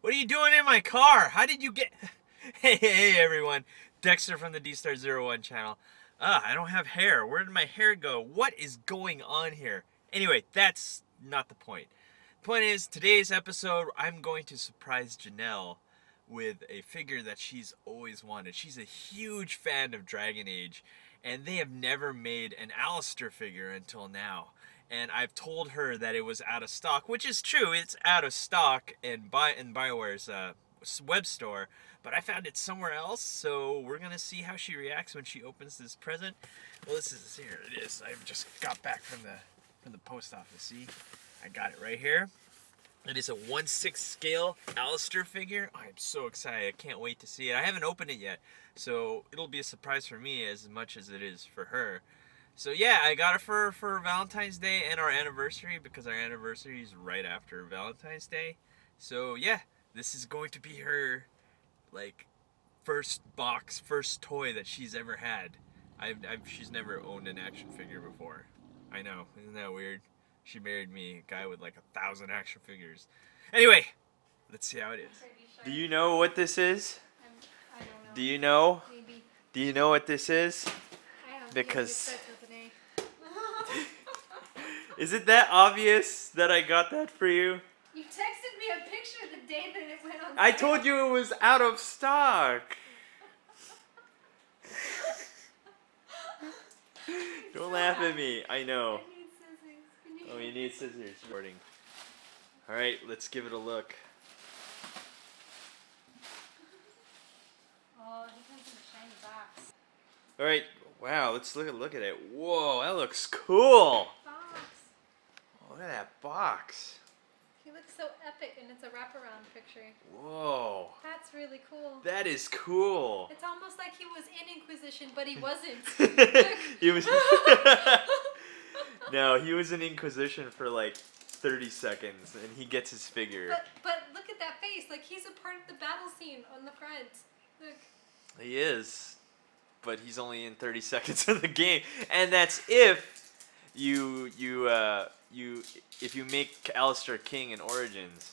What are you doing in my car? How did you get... Hey, everyone. Dexter from the D-Star01 channel. I don't have hair. Where did my hair go? What is going on here? Anyway, that's not the point. The point is, today's episode, I'm going to surprise Janelle with a figure that she's always wanted. She's a huge fan of Dragon Age, and they have never made an Alistair figure until now. And I've told her that it was out of stock, which is true. It's out of stock in BioWare's web store, but I found it somewhere else, so we're going to see how she reacts when she opens this present. Well, here it is. I just got back from the post office. See? I got it right here. It is a 1/6 scale Alistair figure. I'm so excited. I can't wait to see it. I haven't opened it yet, so it'll be a surprise for me as much as it is for her. So yeah, I got it for Valentine's Day and our anniversary, because our anniversary is right after Valentine's Day. So yeah, this is going to be her first toy that she's ever had. She's never owned an action figure before. I know, isn't that weird? She married me, a guy with 1,000 action figures. Anyway, let's see how it is. Do you know what this is? I don't know. Do you know? Maybe. Do you know what this is? I don't Because... think it starts with an A. Is it that obvious that I got that for you? You texted me a picture the day that it went on sale. I told you it was out of stock. Don't laugh at me. I know. I need scissors. Oh, you need scissors. Recording. All right, let's give it a look. Oh, he comes in a shiny box. All right. Wow. Let's look at it. Whoa, that looks cool. Box. Oh, look at that box. He looks so epic, and it's a wraparound picture. Whoa. That's really cool. That is cool. It's almost like he was in Inquisition, but he wasn't. He was. No, he was in Inquisition for 30 seconds, and he gets his figure. But look at that face. Like, he's a part of the battle scene on the front. Look. He is, but he's only in 30 seconds of the game, and that's if you make Alistair king in Origins.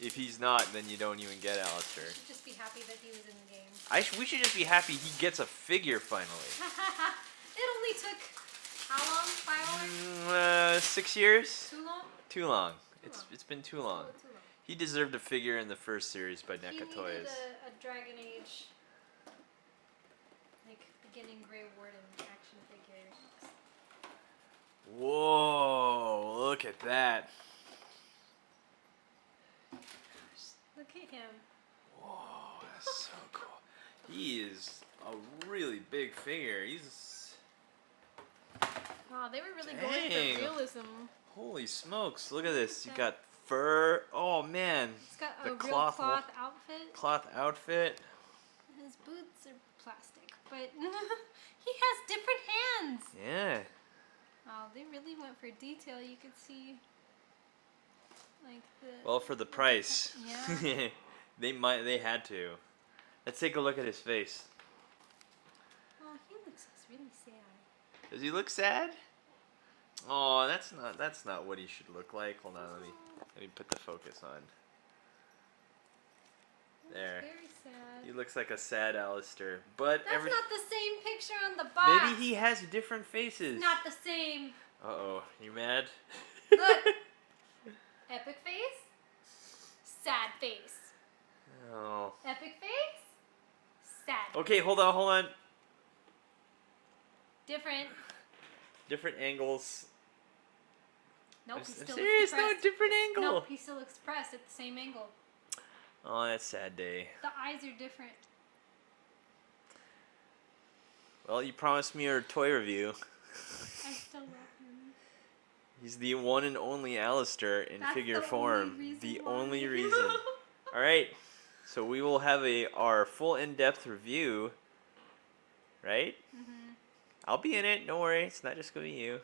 If he's not, then you don't even get Alistair. You should just be happy that he was in the game. We should just be happy he gets a figure finally. It only took how long? 5 hours? 6 years? Too long? Too long. Too long. It's been too long. Too long. He deserved a figure in the first series by He NECA needed Toys. a Dragon Age, beginning Grey Warden action figure. Whoa! Look at that. Look at him. Whoa, that's so cool. He is a really big figure. He's... Wow, they were really Dang. going for realism. Holy smokes, look at this. You got fur. Oh man. He's got The a real cloth outfit. Cloth outfit. His boots are plastic, but he has different hands. Yeah. Wow, they really went for detail. You could see, the. Well, for the price. Yeah. They had to. Let's take a look at his face. Oh, he looks really sad. Does he look sad? Oh, that's not what he should look like. Hold on, let me put the focus on. There. Very sad. He looks like a sad Alistair. But That's not the same picture on the box. maybe he has different faces. Not the same. Uh-oh, you mad? Look. Epic face. Sad face. Oh. Epic face. Sad. Okay, hold on. Different. Different angles. Nope, he still Serious? looks No, depressed. different angle. Nope, he still looks depressed at the same angle. Oh, that's a sad day. The eyes are different. Well, you promised me a toy review. I still love him. He's the one and only Alistair in That's figure the form. only reason The why. only reason. All right. So we will have our full in-depth review. Right? Mhm. I'll be in it. Don't worry. It's not just gonna be you. Okay.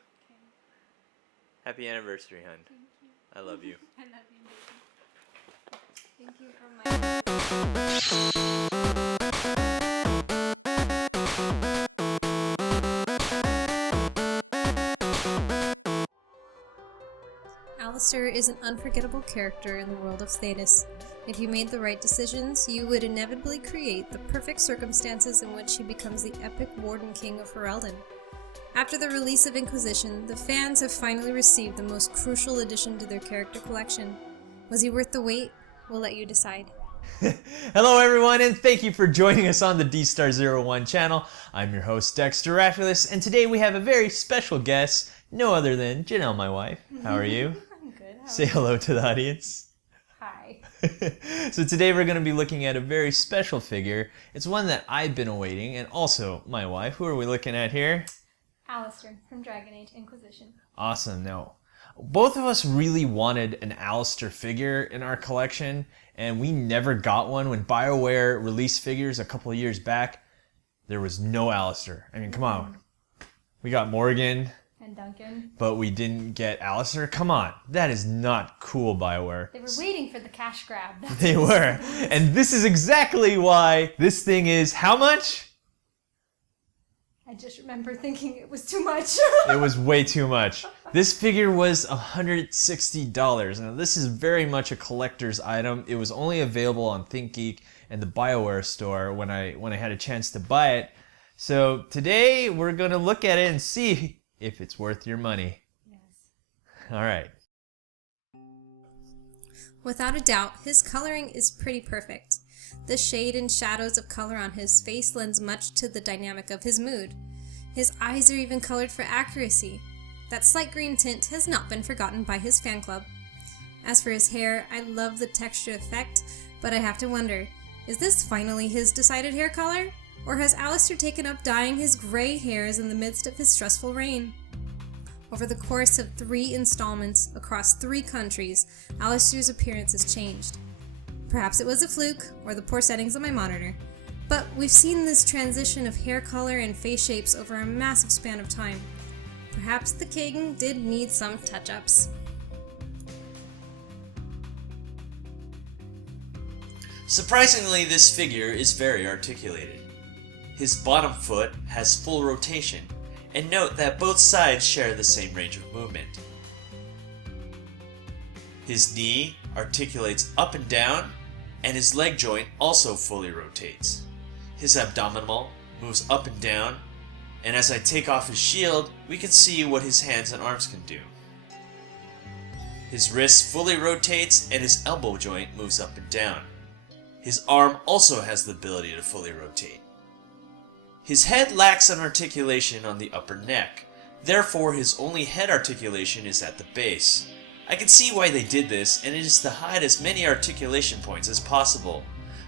Happy anniversary, hun. Thank you. I love you. I love you, baby. Thank you for my. Alistair is an unforgettable character in the world of Thedas. If you made the right decisions, you would inevitably create the perfect circumstances in which he becomes the epic Warden King of Ferelden. After the release of Inquisition, the fans have finally received the most crucial addition to their character collection. Was he worth the wait? We'll let you decide. Hello everyone, and thank you for joining us on the D-Star01 channel. I'm your host Dexter Rafulis, and today we have a very special guest, no other than Janelle, my wife. How are you? I'm good. Say hello to the audience. Hi. So today we're going to be looking at a very special figure. It's one that I've been awaiting, and also my wife. Who are we looking at here? Alistair from Dragon Age Inquisition. Awesome. Now, both of us really wanted an Alistair figure in our collection, and we never got one. When BioWare released figures a couple of years back, there was no Alistair. I mean, come on. We got Morgan And Duncan. but we didn't get Alistair. Come on. That is not cool, BioWare. They were waiting for the cash grab. They were. And this is exactly why this thing is how much? I just remember thinking it was too much. It was way too much. This figure was $160. Now this is very much a collector's item. It was only available on ThinkGeek and the BioWare store when I had a chance to buy it. So today we're going to look at it and see if it's worth your money. Yes. All right. Without a doubt, his coloring is pretty perfect. The shade and shadows of color on his face lends much to the dynamic of his mood. His eyes are even colored for accuracy. That slight green tint has not been forgotten by his fan club. As for his hair, I love the texture effect, but I have to wonder, is this finally his decided hair color? Or has Alistair taken up dyeing his gray hairs in the midst of his stressful reign? Over the course of 3 installments across 3 countries, Alistair's appearance has changed. Perhaps it was a fluke, or the poor settings on my monitor, but we've seen this transition of hair color and face shapes over a massive span of time. Perhaps the king did need some touch-ups. Surprisingly, this figure is very articulated. His bottom foot has full rotation, and note that both sides share the same range of movement. His knee articulates up and down, and his leg joint also fully rotates. His abdominal moves up and down, and as I take off his shield, we can see what his hands and arms can do. His wrist fully rotates, and his elbow joint moves up and down. His arm also has the ability to fully rotate. His head lacks an articulation on the upper neck, therefore his only head articulation is at the base. I can see why they did this, and it is to hide as many articulation points as possible.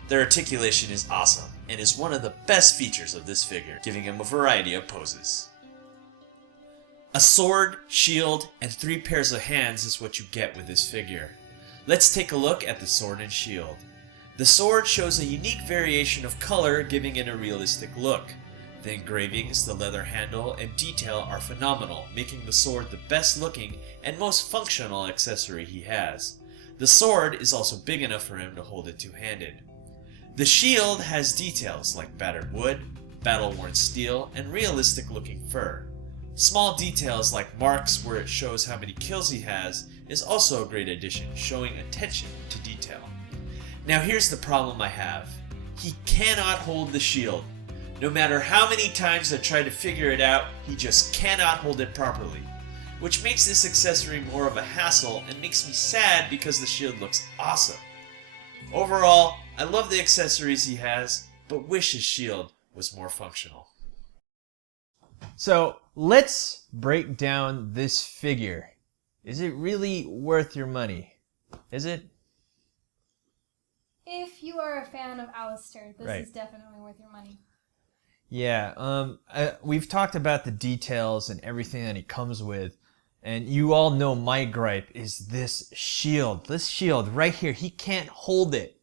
Their articulation is awesome, and is one of the best features of this figure, giving him a variety of poses. A sword, shield, and 3 pairs of hands is what you get with this figure. Let's take a look at the sword and shield. The sword shows a unique variation of color, giving it a realistic look. The engravings, the leather handle, and detail are phenomenal, making the sword the best looking and most functional accessory he has. The sword is also big enough for him to hold it two-handed. The shield has details like battered wood, battle-worn steel, and realistic looking fur. Small details like marks where it shows how many kills he has is also a great addition, showing attention to detail. Now here's the problem I have. He cannot hold the shield. No matter how many times I try to figure it out, he just cannot hold it properly. Which makes this accessory more of a hassle and makes me sad because the shield looks awesome. Overall, I love the accessories he has, but wish his shield was more functional. So, let's break down this figure. Is it really worth your money? Is it? If you are a fan of Alistair, this Right. is definitely worth your money. Yeah, we've talked about the details and everything that he comes with, and you all know my gripe is this shield. This shield right here, he can't hold it.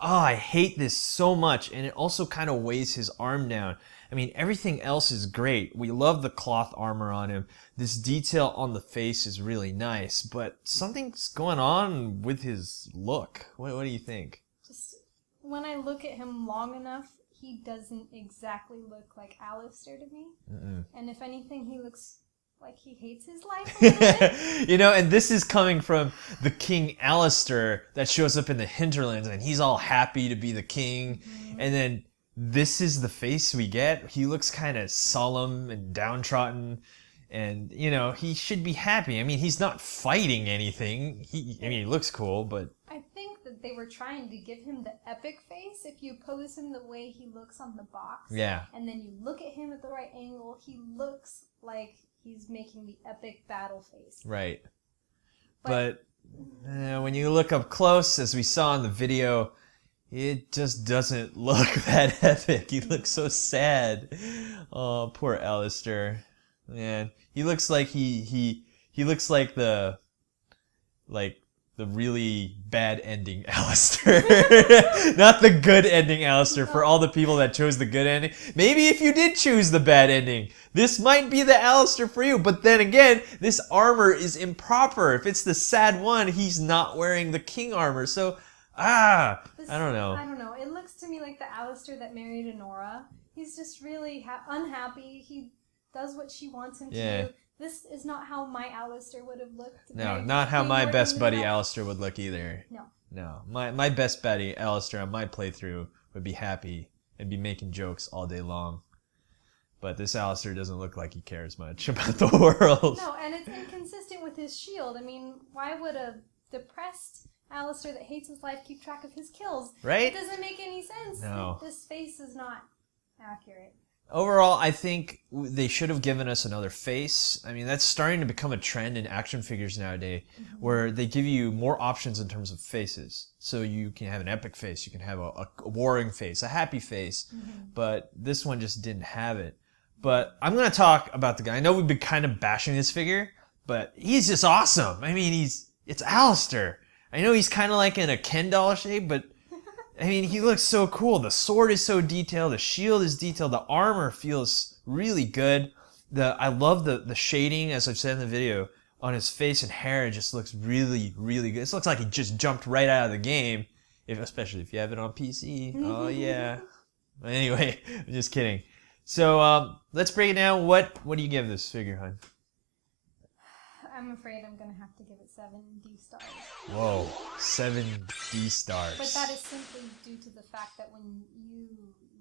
Oh, I hate this so much, and it also kind of weighs his arm down. I mean, everything else is great. We love the cloth armor on him. This detail on the face is really nice, but something's going on with his look. What do you think? Just when I look at him long enough, he doesn't exactly look like Alistair to me. Mm-mm. And if anything, he looks like he hates his life a little bit. You know, and this is coming from the King Alistair that shows up in the hinterlands, and he's all happy to be the king. And then this is the face we get. He looks kind of solemn and downtrodden, and you know, he should be happy. I mean, he's not fighting anything. He looks cool, but I think that they were trying to give him the epic face. If you pose him the way he looks on the box, yeah. and then you look at him at the right angle, he looks like he's making the epic battle face. Right. But when you look up close, as we saw in the video, it just doesn't look that epic. He looks so sad. Oh, poor Alistair. Man, he looks like he looks like the really bad ending Alistair. Not the good ending Alistair for all the people that chose the good ending. Maybe if you did choose the bad ending, this might be the Alistair for you. But then again, this armor is improper. If it's the sad one, he's not wearing the king armor. So, I don't know. I don't know. It looks to me like the Alistair that married Honora. He's just really unhappy. He does what she wants him to do. This is not how my Alistair would have looked. No, not how my best buddy Alistair would look either. No. My best buddy Alistair on my playthrough would be happy and be making jokes all day long. But this Alistair doesn't look like he cares much about the world. No, and it's inconsistent with his shield. I mean, why would a depressed Alistair that hates his life keep track of his kills? Right? It doesn't make any sense. No. This face is not accurate. Overall, I think they should have given us another face. I mean, that's starting to become a trend in action figures nowadays, where they give you more options in terms of faces. So you can have an epic face, you can have a warring face, a happy face, but this one just didn't have it. But I'm going to talk about the guy. I know we've been kind of bashing this figure, but he's just awesome. I mean, it's Alistair. I know he's kind of like in a Ken doll shape, but I mean, he looks so cool. The sword is so detailed. The shield is detailed. The armor feels really good. I love the shading, as I've said in the video, on his face and hair. It just looks really, really good. It looks like he just jumped right out of the game, especially if you have it on PC. Oh, yeah. Anyway, I'm just kidding. So let's break it down. What do you give this figure, hon? I'm afraid I'm going to have to give it 7 D stars. Whoa, 7 D stars. But that is simply due to the fact that when you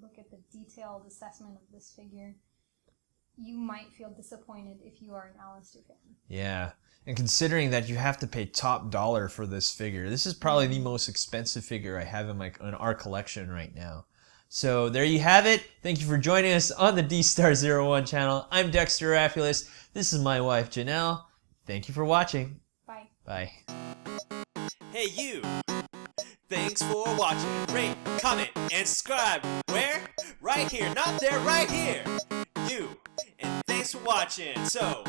look at the detailed assessment of this figure, you might feel disappointed if you are an Alistair fan. Yeah, and considering that you have to pay top dollar for this figure, this is probably the most expensive figure I have in our collection right now. So there you have it. Thank you for joining us on the D-Star01 channel. I'm Dexter Rafulis. This is my wife, Janelle. Thank you for watching. Bye. Bye. Hey you! Thanks for watching. Rate, comment, and subscribe. Where? Right here. Not there, right here. You. And thanks for watching. So,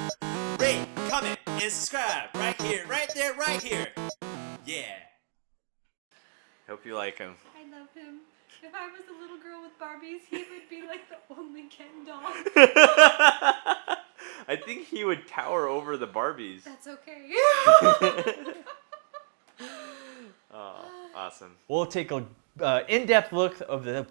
rate, comment, and subscribe. Right here, right there, right here. Yeah. Hope you like him. I love him. If I was a little girl with Barbies, he would be like the only Ken doll. I think he would tower over the Barbies. That's okay. Oh, awesome. We'll take a in-depth look of the